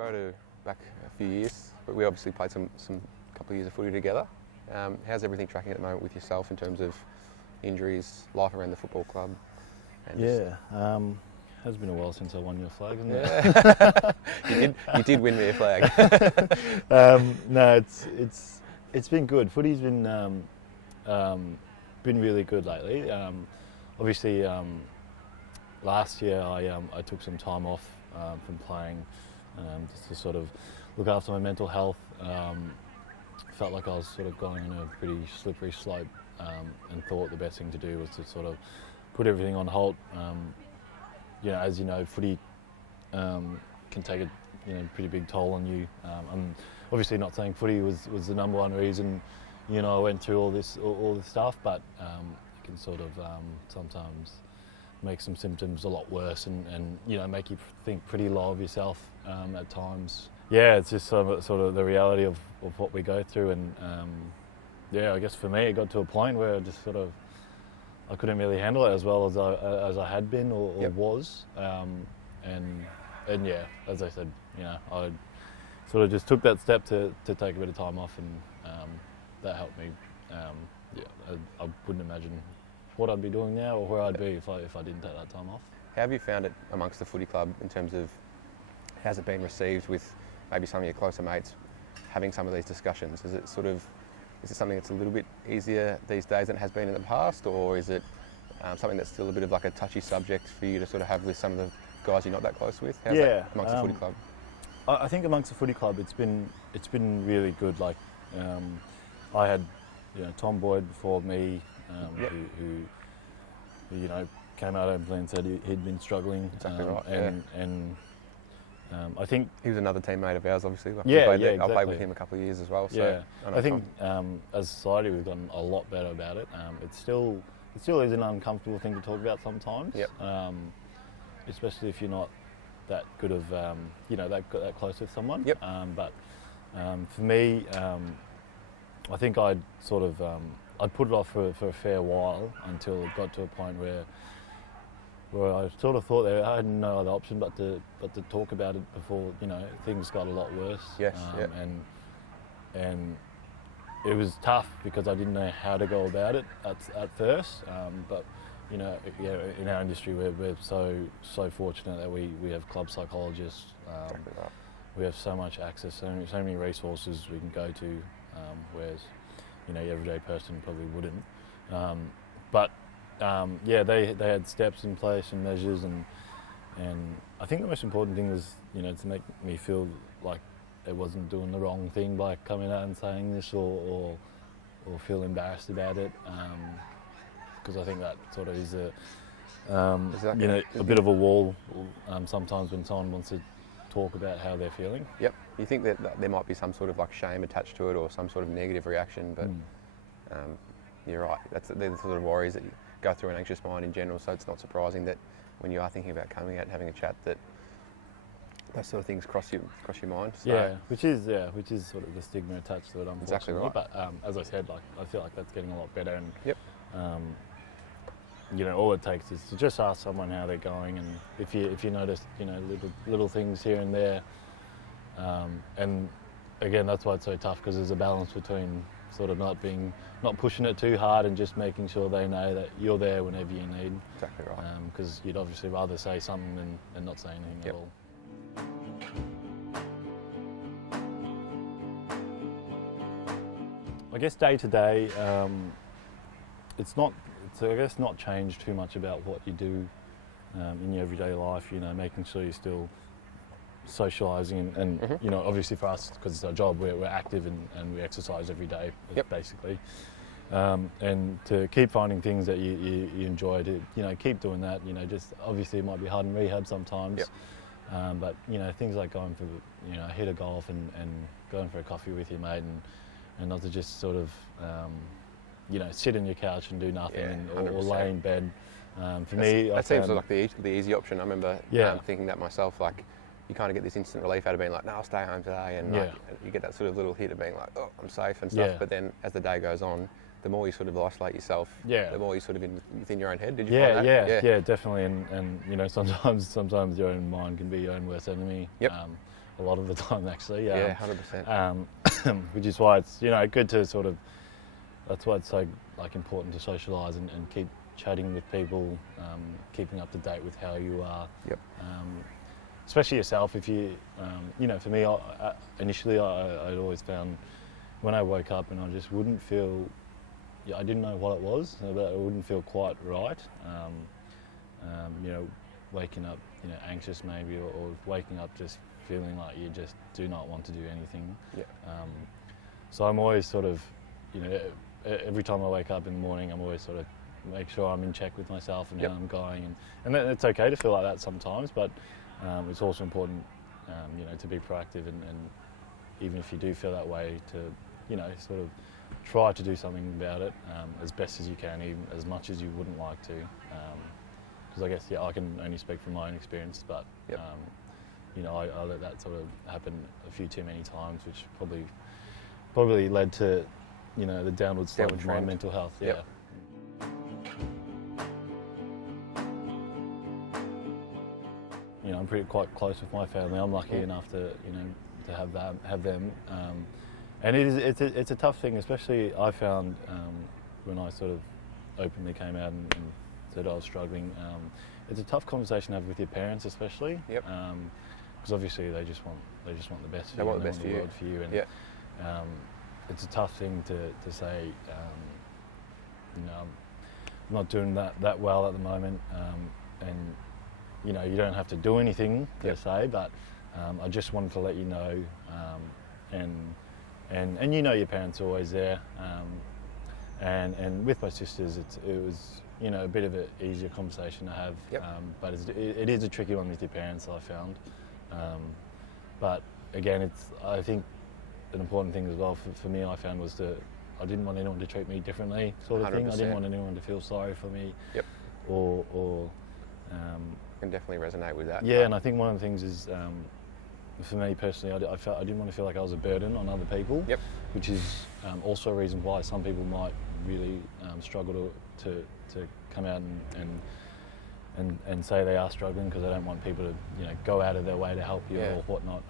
go to back a few years, but we obviously played some couple of years of footy together. How's everything tracking at the moment with yourself in terms of injuries, life around the football club? And has been a while since I won your flag, hasn't it? You did win me a flag. No, it's been good. Footy's been really good lately. Obviously, last year I took some time off from playing just to sort of look after my mental health. Felt like I was sort of going on a pretty slippery slope, and thought the best thing to do was to sort of put everything on hold. As you know, footy can take a pretty big toll on you. I'm obviously not saying footy was the number one reason I went through all this stuff, but it can sort of sometimes make some symptoms a lot worse and make you think pretty low of yourself at times. Yeah, it's just sort of the reality of what we go through, and I guess for me it got to a point where I just I couldn't really handle it as well as I had been or was, and as I said, I sort of just took that step to take a bit of time off, and that helped me. I wouldn't imagine what I'd be doing now or where I'd be if I didn't take that time off. How have you found it amongst the footy club in terms of how's it been received with maybe some of your closer mates having some of these discussions? Is it something that's a little bit easier these days than it has been in the past, or is it something that's still a bit of like a touchy subject for you to sort of have with some of the guys you're not that close with? How's that amongst the footy club? I think amongst the footy club it's been really good. Like I had Tom Boyd before me, who came out openly and said he'd been struggling. Exactly right. And I think he was another teammate of ours, obviously. Exactly. I played with him a couple of years as well. So I think as a society we've gotten a lot better about it. It still is an uncomfortable thing to talk about sometimes. Especially if you're not that good of that close with someone. But for me, I think I'd put it off for a fair while until it got to a point where I sort of thought that I had no other option but to talk about it before things got a lot worse. And it was tough because I didn't know how to go about it at first. But in our industry we're so fortunate that we have club psychologists. Exactly right. We have so much access, so many resources we can go to, whereas your everyday person probably wouldn't. They had steps in place and measures, and I think the most important thing was to make me feel like I wasn't doing the wrong thing by coming out and saying this or feel embarrassed about it, because I think that sort of is a bit of a wall sometimes when someone wants to talk about how they're feeling. Yep. You think that there might be some sort of like shame attached to it or some sort of negative reaction, but you're right. They're the sort of worries that you go through an anxious mind in general. So it's not surprising that when you are thinking about coming out and having a chat, that those sort of things cross your mind. So which is sort of the stigma attached to it, unfortunately. Exactly right. But as I said, I feel like that's getting a lot better. And all it takes is to just ask someone how they're going, and if you notice little things here and there, and again that's why it's so tough, because there's a balance between sort of not pushing it too hard and just making sure they know that you're there whenever you need. Exactly right. Because you'd obviously rather say something than not say anything at all. I guess day to day, it's not changed too much about what you do in your everyday life. Making sure you're still socialising and obviously for us, because it's our job, we're active and we exercise every day, basically. And to keep finding things that you enjoy, to keep doing that. Just obviously it might be hard in rehab sometimes, but things like going for a hit of golf and going for a coffee with your mate and not to just sort of sit on your couch and do nothing or lay in bed. For me, that seems like the easy option. I remember thinking that myself. Like, you kind of get this instant relief out of being like, no, I'll stay home today, and like, you get that sort of little hit of being like, oh, I'm safe and stuff. But then as the day goes on, the more you sort of isolate yourself, Yeah. the more you sort of within your own head. Did you Yeah, find that? yeah, definitely. And you know, sometimes your own mind can be your own worst enemy. Yep. A lot of the time, actually. Yeah, 100%. Which is why it's, you know, good to sort of. That's why it's so like important to socialise and keep chatting with people, keeping up to date with how you are. Yep. Especially yourself. If you, you know, for me, initially I'd always found when I woke up and I just wouldn't feel. Yeah, I didn't know what it was, but it wouldn't feel quite right. You know, waking up, you know, anxious maybe, or waking up just feeling like you just do not want to do anything. Yeah. So I'm always sort of, you know, every time I wake up in the morning, I'm always sort of make sure I'm in check with myself and Yep. how I'm going, and it's okay to feel like that sometimes, but it's also important, you know, to be proactive and even if you do feel that way, to, you know, sort of try to do something about it as best as you can, even as much as you wouldn't like to. Because I guess, yeah, I can only speak from my own experience, but Yep. you know, I let that sort of happen a few too many times, which probably led to, you know, the downward slope of my trend. mental health. Yeah. Yep. You know, I'm quite close with my family. I'm lucky enough to, you know, to have them. And it's a tough thing, especially I found when I sort of openly came out and said I was struggling. It's a tough conversation to have with your parents, especially. Yep. Because obviously they just want the best for They you. want the best for you. world for you. And Yeah. it's a tough thing to say. You know, I'm not doing that well at the moment, and you know, you don't have to do anything per Yep. se, but I just wanted to let you know, and you know, your parents are always there, and with my sisters, it was, you know, a bit of an easier conversation to have, Yep. but it is a tricky one with your parents, I found, but again, I think an important thing as well for me, I found, was I didn't want anyone to treat me differently, sort of thing. I 100%. didn't want anyone to feel sorry for me, Yep. or Can definitely resonate with that. yeah, and I think one of the things is, for me personally, I didn't want to feel like I was a burden on other people. Yep. Which is also a reason why some people might really struggle to come out and say they are struggling, because they don't want people to, you know, go out of their way to help you Yeah. or whatnot.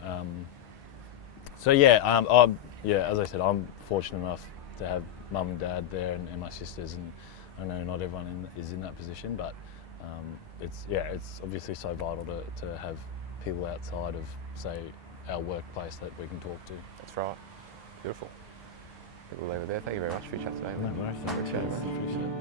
So yeah, as I said, I'm fortunate enough to have mum and dad there and my sisters, and I know not everyone is in that position, but it's obviously so vital to have people outside of, say, our workplace that we can talk to. That's right. Beautiful. I think we'll leave it there. Thank you very much for your chat today. No worries. Appreciate it, mate. Appreciate it.